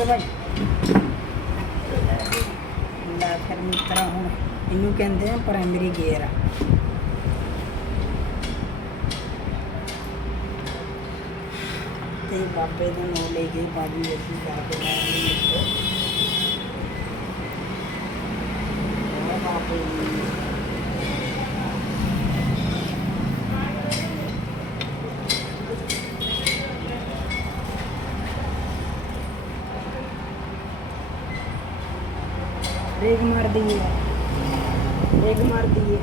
ਗਿਆ ਭਾਈ ਲੈ ਫਿਰ ਮਿੱਤਰਾ ਹੁਣ ਇਹਨੂੰ ਕਹਿੰਦੇ ਆ ਪ੍ਰਾਇਮਰੀ ਗੇਅਰ ਆ ਤੇ ਬਾਬੇ ਦਾ ਨਾਮ ਲੈ ਕੇ ਬਾਜੀ ਅਸੀਂ ਜਾ ਕੇ ਲੈ ਬਾਬੇ ब्रेक मार दिए ब्रेक मार दिए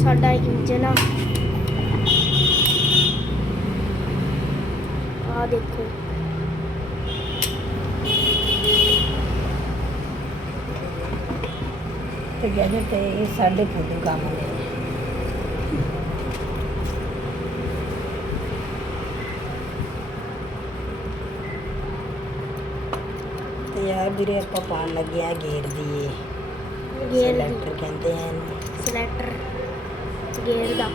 ਸਾਡਾ ਇੰਜਨ ਆ ਦੇਖੋ ਤੇ ਕਹਿੰਦੇ ਤੇ ਇਹ ਸਾਡੇ ਫੁੱਟ ਕੰਮ ਨੇ ਤੇ ਯਾਰ ਵੀਰੇ ਆਪਾਂ ਪਾਣ ਲੱਗਿਆ ਗੇਅਰ ਦੀ ਗੇਅਰ ਸਿਲੈਕਟਰ ਕਹਿੰਦੇ ਆ ਸਿਲੈਕਟਰ ਗੇਅਰ ਦਾ